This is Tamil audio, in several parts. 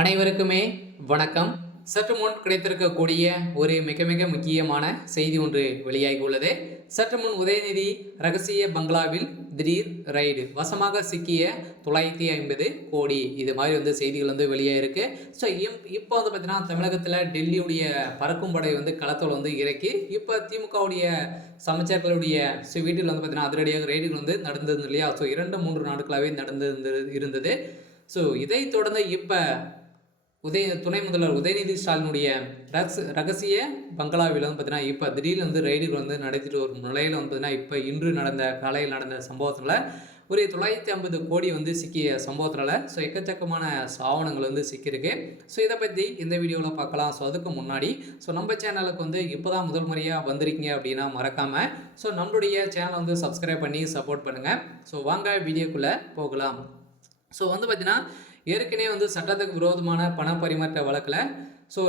அனைவருக்குமே வணக்கம். சற்று முன் கிடைத்திருக்கக்கூடிய ஒரு மிக மிக முக்கியமான செய்தி ஒன்று வெளியாகி உள்ளது. சற்று முன் உதயநிதி ரகசிய பங்களாவில் திடீர் ரைடு, வசமாக சிக்கிய 950 கோடி, இது மாதிரி செய்திகள் வெளியாயிருக்கு. ஸோ இப்போ பார்த்தீங்கன்னா தமிழகத்தில் டெல்லியுடைய பறக்கும் படை களத்தோடு இறக்கி இப்போ திமுகவுடைய அமைச்சர்களுடைய வீட்டில் பார்த்தீங்கன்னா அதிரடியாக ரைடுகள் நடந்தது இல்லையா. ஸோ 2-3 நாட்களாகவே இருந்தது. ஸோ இதை தொடர்ந்து இப்போ துணை முதல்வர் உதயநிதி ஸ்டாலினுடைய ரகசிய பங்களாவில் பார்த்தீங்கன்னா இப்போ திடீர்னு ரைடுகள் நடத்திட்டு வரும் நிலையில் பார்த்தீங்கன்னா இப்போ இன்று காலையில் நடந்த சம்பவத்தில் ஒரு 950 கோடி சிக்கிய சம்பவத்தில் ஸோ எக்கச்சக்கமான ஆவணங்கள் சிக்கியிருக்கு. ஸோ இதை பற்றி இந்த வீடியோவில் பார்க்கலாம். ஸோ அதுக்கு முன்னாடி நம்ம சேனலுக்கு இப்போ தான் முதல் முறையாக வந்திருக்கீங்க அப்படின்னா மறக்காமல் நம்மளுடைய சேனலை சப்ஸ்கிரைப் பண்ணி சப்போர்ட் பண்ணுங்கள். ஸோ வாங்க வீடியோக்குள்ளே போகலாம். ஸோ பார்த்தீங்கன்னா ஏற்கனவே சட்டத்துக்கு விரோதமான பண பரிமாற்ற வழக்கில்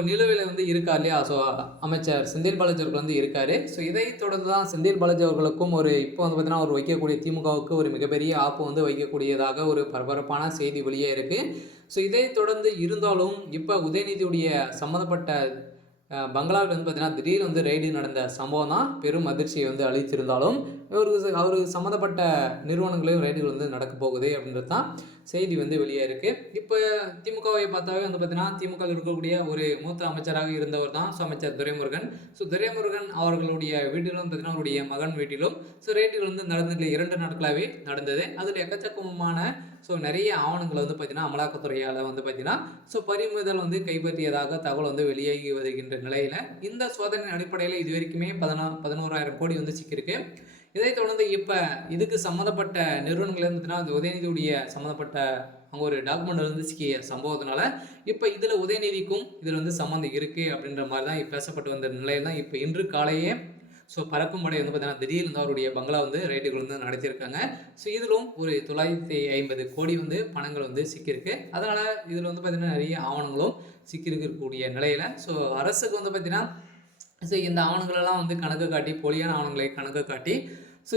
நிலுவையில் இருக்கார் இல்லையா. ஸோ அமைச்சர் செந்தில் பாலாஜி அவர்கள் இருக்கார். ஸோ இதை தொடர்ந்து தான் செந்தில் பாலாஜி அவர்களுக்கும் இப்போ பார்த்தீங்கன்னா அவர் வைக்கக்கூடிய திமுகவுக்கு ஒரு மிகப்பெரிய ஆப்பு வைக்கக்கூடியதாக ஒரு பரபரப்பான செய்தி வெளியே இருக்குது. ஸோ இதை தொடர்ந்து இருந்தாலும் இப்போ உதயநிதியுடைய சம்மந்தப்பட்ட பங்களாவில் பார்த்தீங்கன்னா திடீர்னு ரைடு நடந்த சம்பவம் தான் பெரும் அதிர்ச்சியை அளித்திருந்தாலும் அவர் சம்மந்தப்பட்ட நிறுவனங்களையும் ரைடுகள் நடக்க போகுது அப்படின்றது தான் செய்தி வெளியே இருக்குது. இப்போ திமுகவை பார்த்தாவே பார்த்தீங்கன்னா திமுக இருக்கக்கூடிய ஒரு மூத்த அமைச்சராக இருந்தவர் தான் அமைச்சர் துரைமுருகன். ஸோ துரைமுருகன் அவர்களுடைய வீட்டிலும் பார்த்தீங்கன்னா அவருடைய மகன் வீட்டிலும் ரைடுகள் நடந்ததில் 2 நாட்களாகவே நடந்தது. அதில் எக்கச்சக்கமான நிறைய ஆவணங்கள் பார்த்தீங்கன்னா அமலாக்கத்துறையால் பார்த்தீங்கன்னா பறிமுதல் கைப்பற்றியதாக தகவல் வெளியாகி வருகின்ற நிலையில் இந்த சோதனையின் அடிப்படையில் இது வரைக்குமே 11,000 கோடி சிக்கியிருக்கு. இதை தொடர்ந்து இப்போ இதுக்கு சம்மந்தப்பட்ட நிறுவனங்கள் பார்த்தீங்கன்னா அந்த உதயநிதியுடைய சம்மந்தப்பட்ட அவங்க ஒரு டாக்குமெண்ட் சிக்கிய சம்பவத்தினால இப்போ இதில் உதயநிதிக்கும் இதில் சம்மந்தம் இருக்குது அப்படின்ற மாதிரி தான் பேசப்பட்டு வந்த நிலையில் தான் இப்போ இன்று காலையே பறக்கும் படை பார்த்தீங்கன்னா திடீர்னு அவருடைய பங்களா ரைடுகள் நடத்தியிருக்காங்க. ஸோ இதிலும் ஒரு 950 கோடி பணங்கள் சிக்கியிருக்கு. அதனால் இதில் பார்த்தீங்கன்னா நிறைய ஆவணங்களும் சிக்கியிருக்கக்கூடிய நிலையில் அரசுக்கு பார்த்தீங்கன்னா இந்த ஆவணங்களெல்லாம் கணக்கு காட்டி, போலியான ஆவணங்களை கணக்கு காட்டி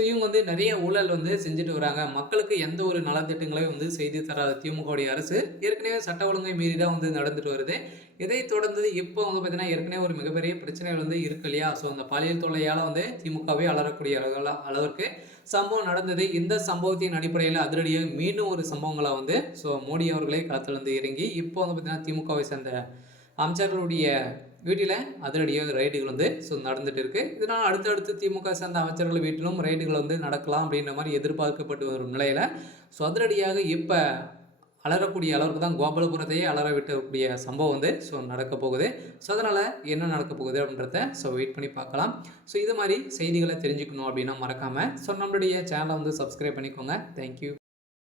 இவங்க நிறைய ஊழல் செஞ்சுட்டு வராங்க. மக்களுக்கு எந்த ஒரு நலத்திட்டங்களையும் செய்து தராத திமுகவுடைய அரசு ஏற்கனவே சட்ட ஒழுங்கை மீறி தான் நடந்துட்டு வருது. இதை தொடர்ந்து இப்போ பார்த்தீங்கன்னா ஏற்கனவே ஒரு மிகப்பெரிய பிரச்சனைகள் இருக்கு இல்லையா. ஸோ அந்த பாலியல் தொல்லையால் திமுகவே அலறக்கூடிய அளவிற்கு சம்பவம் நடந்தது. இந்த சம்பவத்தின் அடிப்படையில் அதிரடியாக மீண்டும் ஒரு சம்பவங்களை மோடி அவர்களே களத்தில் இறங்கி இப்போ பார்த்தீங்கன்னா திமுகவை சேர்ந்த அமைச்சர்களுடைய வீட்டில் அதிரடியாக ரைடுகள் நடந்துட்டு இருக்கு. இதனால் அடுத்தடுத்து திமுக சேர்ந்த அமைச்சர்கள் வீட்டிலும் ரைடுகள் நடக்கலாம் அப்படின்ற மாதிரி எதிர்பார்க்கப்பட்டு வரும் நிலையில் அதிரடியாக இப்போ அலறக்கூடிய அளவுக்கு தான் கோபாலபுரத்தையே அலற விட்டக்கூடிய சம்பவம் நடக்க போகுது. அதனால் என்ன நடக்க போகுது அப்படின்றத வெயிட் பண்ணி பார்க்கலாம். இது மாதிரி செய்திகளை தெரிஞ்சுக்கணும் அப்படின்னா மறக்காமல் நம்மளுடைய சேனலை சப்ஸ்கிரைப் பண்ணிக்கோங்க. தேங்க்யூ.